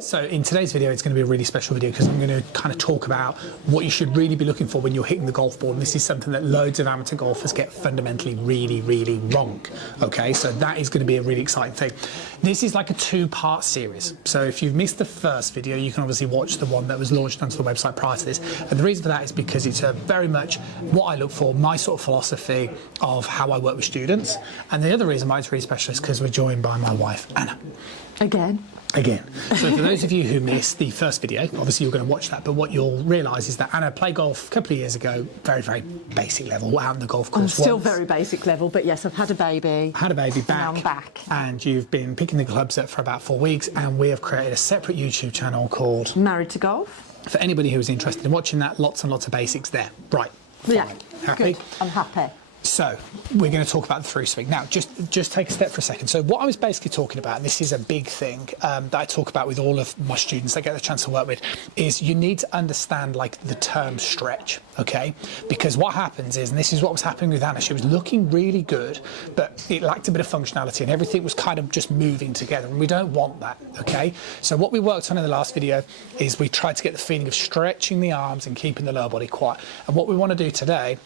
So in today's video, it's going to be a really special video because I'm going to kind of talk about what you should really be looking for when you're hitting the golf ball. And this is something that loads of amateur golfers get fundamentally really wrong. Okay, so that is going to be a really exciting thing. This is like a two-part series. So if you've missed the first video, you can obviously watch the one that was launched onto the website prior to this. And the reason for that is because it's very much what I look for, my sort of philosophy of how I work with students. And the other reason why it's really special is because we're joined by my wife, Anna. Again. So for those of you who missed the first video, obviously you're going to watch that, but what you'll realise is that Anna played golf a couple of years ago, very basic level, out on the golf course. I'm still very basic level, but yes, I've had a baby. Had a baby, back. Now I'm back. And you've been picking the clubs up for about 4 weeks, and we have created a separate YouTube channel called Married to Golf. For anybody who's interested in watching that, lots and lots of basics there. Right. Yeah. Happy? Good. I'm happy. So we're going to talk about the through swing. Now, just take a step for a second. So what I was basically talking about, and this is a big thing that I talk about with all of my students that get the chance to work with, is you need to understand like the term stretch, okay? Because what happens is, and this is what was happening with Anna, she was looking really good, but it lacked a bit of functionality and everything was kind of just moving together, and we don't want that, okay? So what we worked on in the last video is we tried to get the feeling of stretching the arms and keeping the lower body quiet. And what we want to do today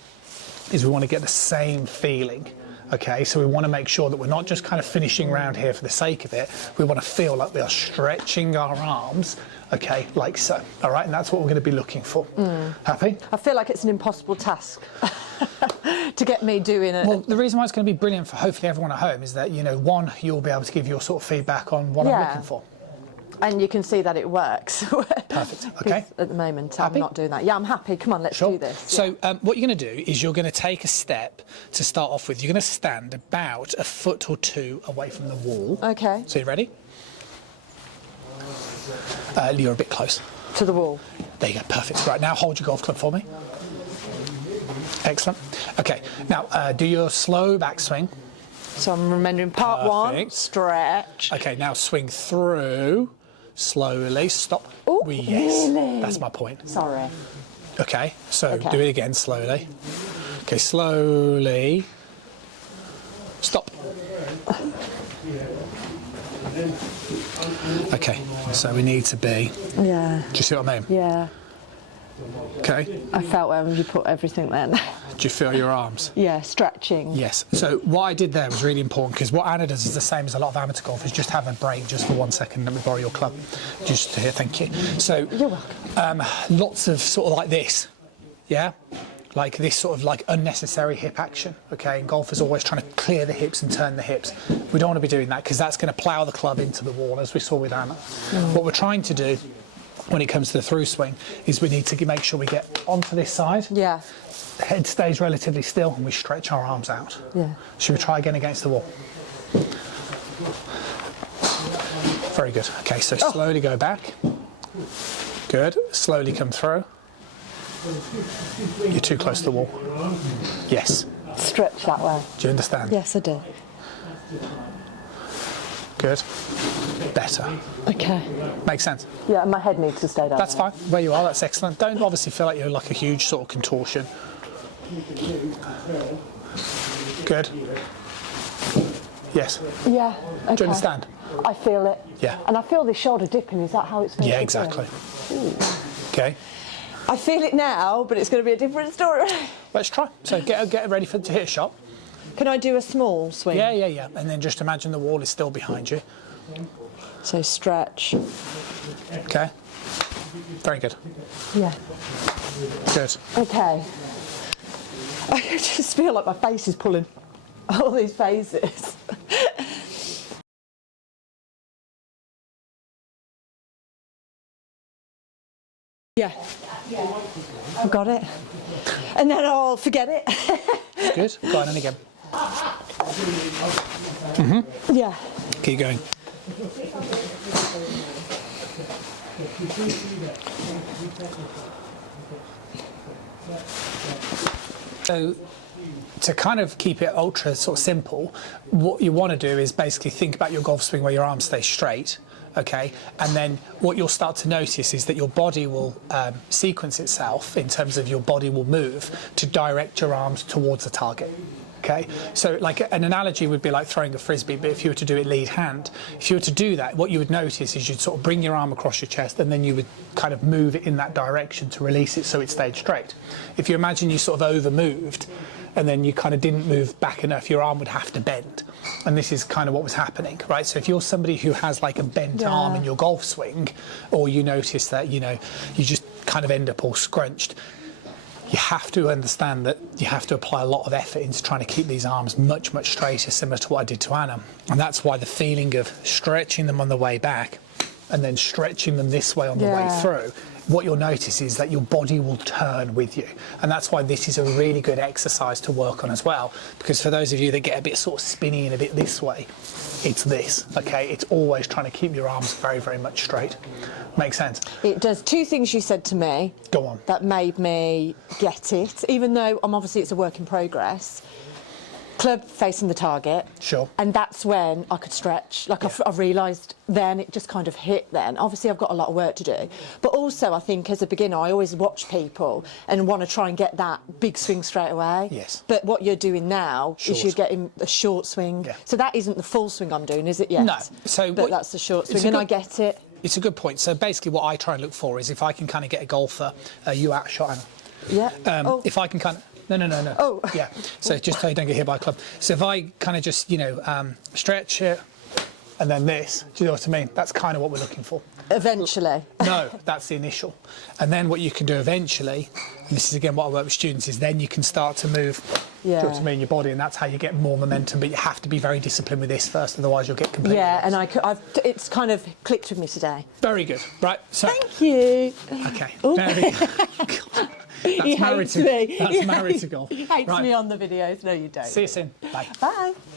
is we want to get the same feeling, okay? So we want to make sure that we're not just kind of finishing around here for the sake of it. We want to feel like we are stretching our arms, okay, like so, all right? And that's what we're going to be looking for. Happy? I feel like it's an impossible task to get me doing it. Well, the reason why it's going to be brilliant for hopefully everyone at home is that, you know, one, you'll be able to give your sort of feedback on what I'm looking for. And you can see that it works. Perfect. Okay. At the moment, Happy? I'm not doing that. Yeah, I'm happy. Come on, let's do this. So what you're going to do is you're going to take a step to start off with. You're going to stand about a foot or two away from the wall. Okay. So you ready? You're a bit close. To the wall. There you go. Perfect. Right, now hold your golf club for me. Excellent. Okay. Now do your slow backswing. So I'm remembering part one, stretch. Okay, now swing through, slowly, stop. Ooh, yes, really? That's my point. Sorry. Okay, so do it again, slowly. Okay, slowly, stop. Okay, so we need to be, do you see what I mean? Yeah. Okay. I felt when you put everything there. Do you feel your arms? Yeah, stretching. Yes. So what I did there was really important because what Anna does is the same as a lot of amateur golfers. Just have a break just for 1 second. Let me borrow your club. Just here, thank you. So you're welcome. Lots of sort of like this, yeah, like this sort of like unnecessary hip action. Okay, and golfers are always trying to clear the hips and turn the hips. We don't want to be doing that because that's going to plough the club into the wall, as we saw with Anna. What we're trying to do when it comes to the through swing is we need to make sure we get onto this side. Yeah. The head stays relatively still and we stretch our arms out. Yeah. Should we try again against the wall? Very good. Okay, so slowly go back. Good. Slowly come through. You're too close to the wall. Yes. Stretch that way. Do you understand? Yes, I do. Good. Better. Okay. Makes sense? Yeah, and my head needs to stay down. That's fine. Where you are, that's excellent. Don't obviously feel like you're like a huge sort of contortion. Good. Yes. Yeah. Okay. Do you understand? I feel it. Yeah. And I feel the shoulder dipping. Is that how it's supposed to be? Yeah, exactly. Okay. I feel it now, but it's going to be a different story. Let's try. So get ready to hit a shot. Can I do a small swing? Yeah. And then just imagine the wall is still behind you. So stretch. Okay. Very good. Yeah. Good. Okay. I just feel like my face is pulling. All these phases. Yeah. I've got it. And then I'll forget it. Good. Go on and again. Yeah. Keep going. So to kind of keep it ultra sort of simple, what you want to do is basically think about your golf swing where your arms stay straight, okay? And then what you'll start to notice is that your body will sequence itself in terms of your body will move to direct your arms towards the target. Okay, so like an analogy would be like throwing a frisbee, but if you were to do it lead hand, if you were to do that, what you would notice is you'd sort of bring your arm across your chest and then you would kind of move it in that direction to release it so it stayed straight. If you imagine you sort of over moved and then you kind of didn't move back enough, your arm would have to bend. And this is kind of what was happening, right? So if you're somebody who has like a bent arm in your golf swing, or you notice that, you know, you just kind of end up all scrunched, you have to understand that you have to apply a lot of effort into trying to keep these arms much, much straighter, similar to what I did to Anna. And that's why the feeling of stretching them on the way back and then stretching them this way on the way through, what you'll notice is that your body will turn with you. And that's why this is a really good exercise to work on as well, because for those of you that get a bit sort of spinny and a bit this way, it's this, okay? It's always trying to keep your arms very, very much straight. Makes sense? It does. Two things you said to me Go on. that made me get it, even though obviously it's a work in progress. Club facing the target. Sure. And that's when I could stretch. Like I've realised then, it just kind of hit then. Obviously I've got a lot of work to do. But also I think as a beginner I always watch people and want to try and get that big swing straight away. Yes. But what you're doing now is you're getting a short swing. Yeah. So that isn't the full swing I'm doing, is it yet? No. So but that's the short swing and I get it. It's a good point. So basically what I try and look for is if I can kind of get a golfer, you outshot Anna. Yeah. If I can kind of... No. Oh. Yeah. So just so you don't get hit by a club. So if I kind of just, you know, stretch it and then this, do you know what I mean? That's kind of what we're looking for. Eventually. No, that's the initial. And then what you can do eventually, and this is again what I work with students, is then you can start to move, do you know what I mean, your body, and that's how you get more momentum. But you have to be very disciplined with this first, otherwise you'll get completely Yeah, lost. and it's kind of clicked with me today. Very good. Right. So. Thank you. Okay. There we go. That's married to golf. He hates Right. me on the videos. No, you don't. See you soon. Bye. Bye.